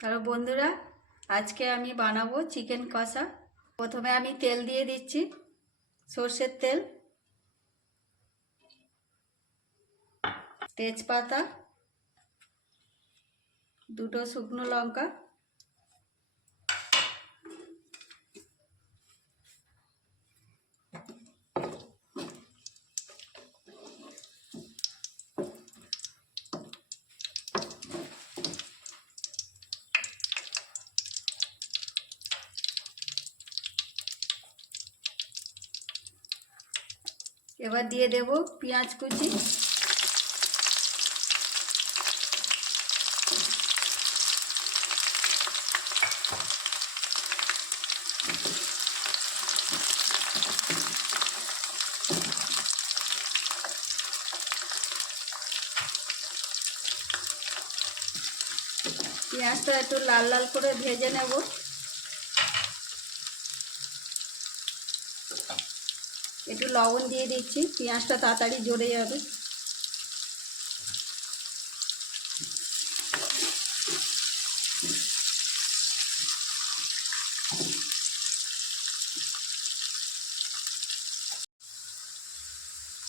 তাহলে বন্ধুরা, আজকে আমি বানাবো চিকেন কষা। প্রথমে আমি তেল দিয়ে দিচ্ছি, সর্ষের তেল, তেজপাতা, দুটো শুকনো লঙ্কা এবার দিয়ে দেব পেঁয়াজ কুচি। পেঁয়াজটা একটু লাল লাল করে ভেজে নেব একটু লবণ দিয়ে দিচ্ছি, পেঁয়াজটা তাড়াতাড়ি জ্বরে যাবে।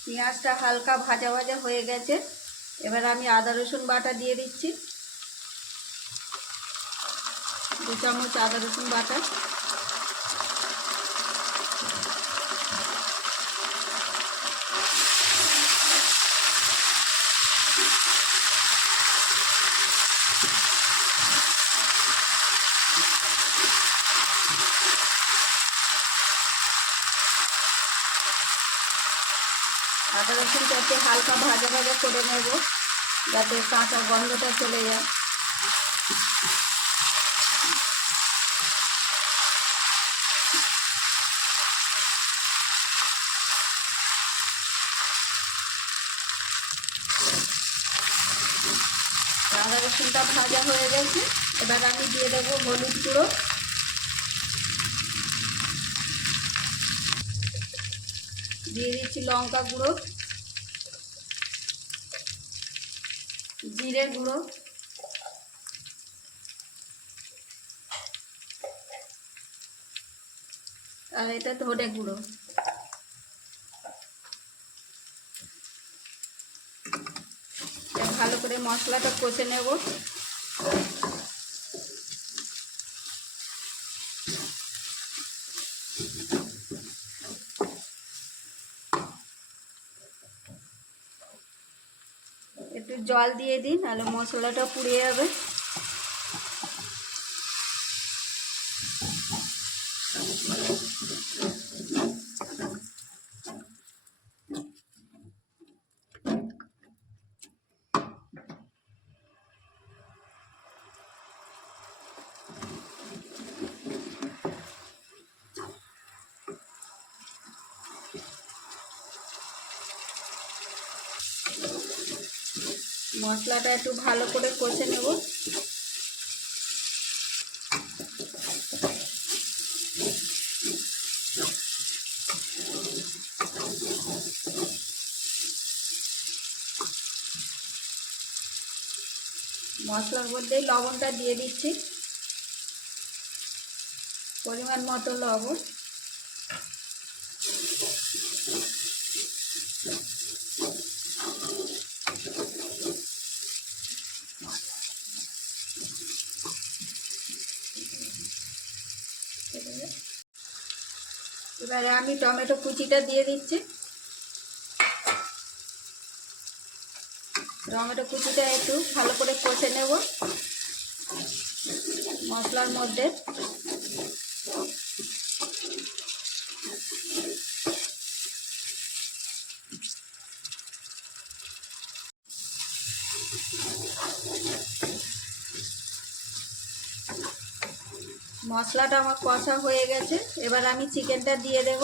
পেঁয়াজটা হালকা ভাজা ভাজা হয়ে গেছে, এবার আমি আদা রসুন বাটা দিয়ে দিচ্ছি। দু চামচ আদা রসুন বাটা আদা রসুনটাকে হালকা ভাজা ভাজা করে নেব, যাতে কাঁচা গন্ধটা চলে যায়। আদা রসুনটা ভাজা হয়ে গেছে, এবার আমি দিয়ে দেবো হলুদ গুঁড়ো। দিয়ে দিচ্ছি লঙ্কা গুঁড়ো। জিরে গুঁড়ো। আর এটা ধনে গুঁড়ো। ভালো করে মশলাটা কষে নেব একটু জল দিয়ে দিন নাহলে মশলাটা পুড়ে যাবে। মশলাটা একটু ভালো করে কষে নেব। মশলার মধ্যেই লবণটা দিয়ে দিচ্ছি। পরিমাণ মতো লবণ। এবারে আমি টমেটো কুচিটা দিয়ে দিচ্ছি। টমেটো কুচিটা একটু ভালো করে কষে নেব। মশলার মধ্যে। মশলাটা আমার কষা হয়ে গেছে। এবার আমি চিকেনটা দিয়ে দেব।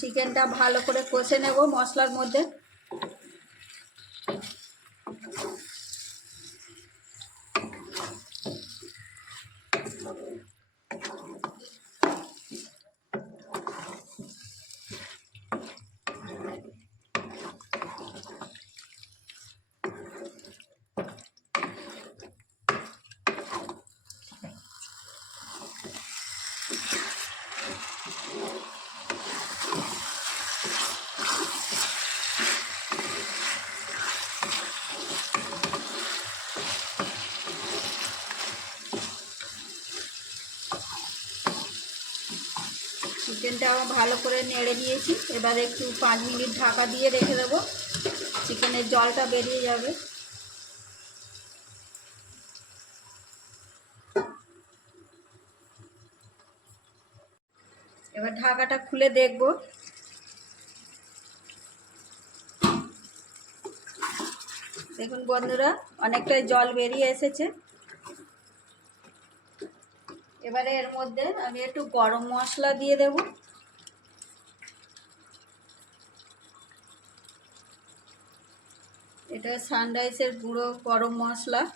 চিকেনটা ভালো করে কষে নেব মশলার মধ্যে। চিকেনটা ভালো করে নেড়ে নিয়েছি। এবার একটু পাঁচ মিনিট ঢাকা দিয়ে রেখে দেবো। চিকেনের জলটা বেরিয়ে যাবে। এবার ঢাকাটা খুলে দেখব। দেখুন বন্ধুরা, অনেকটাই জল বেরিয়ে এসেছে। এবারে এর মধ্যে আমি একটু গরম মশলা দিয়ে দেব। এটা সানরাইসের গুঁড়ো গরম মশলা।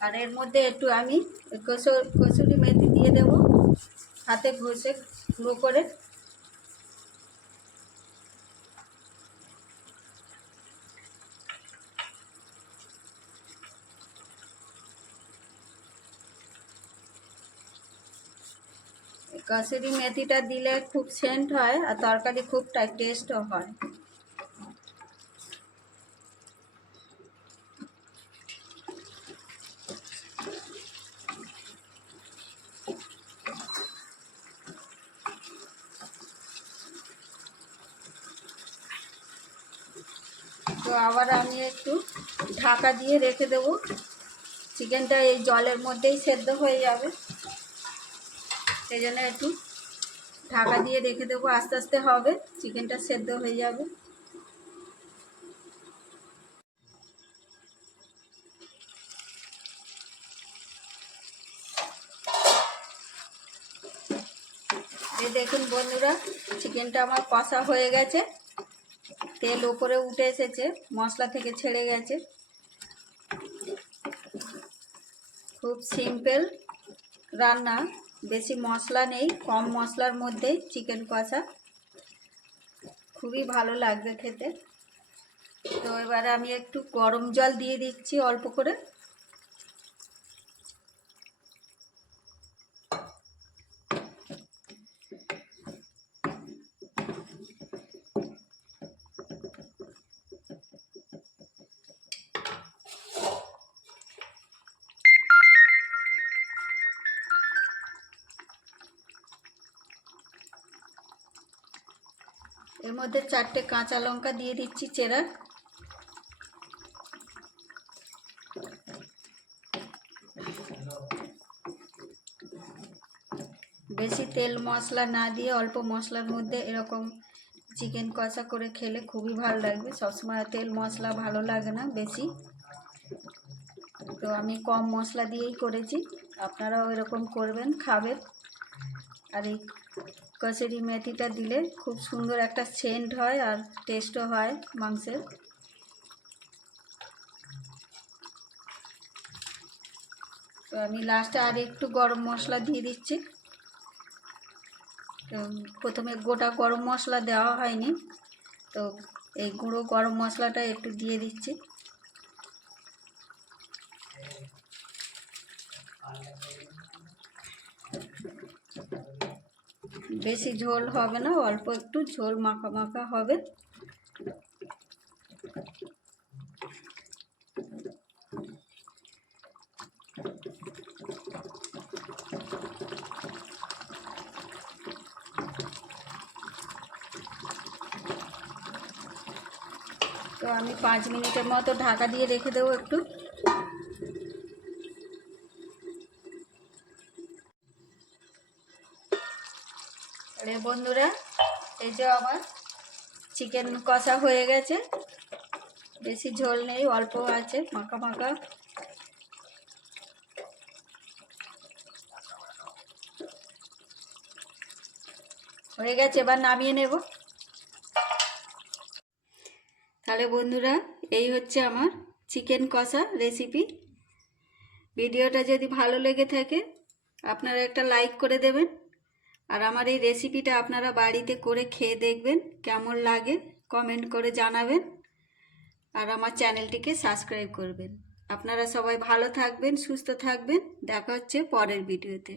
আর এর মধ্যে একটু আমি কসু- কসুরি মেথি দিয়ে দেব। হাতে ঘষে গুঁড়ো করে। কাসুরি মেথিটা দিলে খুব সেন্ট হয় আর তরকারি খুব টেস্টও হয়। তো আবার আমি একটু ঢাকা দিয়ে রেখে দেব। চিকেনটা এই জলের মধ্যেই সেদ্ধ হয়ে যাবে। সেই জন্য একটু ঢাকা দিয়ে রেখে দেবো, আস্তে আস্তে হবে, চিকেনটা সেদ্ধ হয়ে যাবে। দেখুন বন্ধুরা, চিকেনটা আমার কষা হয়ে গেছে। তেল ওপরে উঠে এসেছে, মশলা থেকে ছেড়ে গেছে। খুব সিম্পল রান্না। বেশি মশলা নেই, কম মশলার মধ্যে চিকেন কষা। খুবই ভালো লাগবে খেতে। তো এবারে আমি একটু গরম জল দিয়ে দিচ্ছি অল্প করে। এর মধ্যে চারটে কাঁচা লঙ্কা দিয়ে দিচ্ছি চেরা। বেশি তেল মশলা না দিয়ে অল্প মশলার মধ্যে এরকম চিকেন কষা করে খেলে খুবই ভালো লাগবে। সবসময় তেল মশলা ভালো লাগে না বেশি। তো আমি কম মশলা দিয়েই করেছি। আপনারাও এরকম করবেন, খাবেন। আর এই কচুরি মেথিটা দিলে খুব সুন্দর একটা সেন্ট হয় আর টেস্টও হয় মাংসের। তো আমি লাস্টে আর একটু গরম মশলা দিয়ে দিচ্ছি। তো প্রথমে গোটা গরম মশলা দেওয়া হয়নি। তো এই গুঁড়ো গরম মশলাটা একটু দিয়ে দিচ্ছি। বেশি ঝোল হবে না, অল্প একটু ঝোল মাখা মাখা হবে। তো আমি পাঁচ মিনিটের মতো ঢাকা দিয়ে রেখে দেবো একটু। বন্ধুরা, এই যে আমার চিকেন কষা হয়ে গেছে। বেশি ঝোল নেই, অল্প আছে, মাখা মাখা। হয়ে গেছে, এবার নামিয়ে নেব। তাহলে বন্ধুরা, এই হচ্ছে আমার চিকেন কষা রেসিপি ভিডিওটা যদি ভালো লেগে থাকে, আপনারা একটা লাইক করে দেবেন। আর আমার এই রেসিপিটা আপনারা বাড়িতে করে খেয়ে দেখবেন, কেমন লাগে কমেন্ট করে জানাবেন। আর আমার চ্যানেলটিকে সাবস্ক্রাইব করবেন। আপনারা সবাই ভালো থাকবেন, সুস্থ থাকবেন। দেখা হচ্ছে পরের ভিডিওতে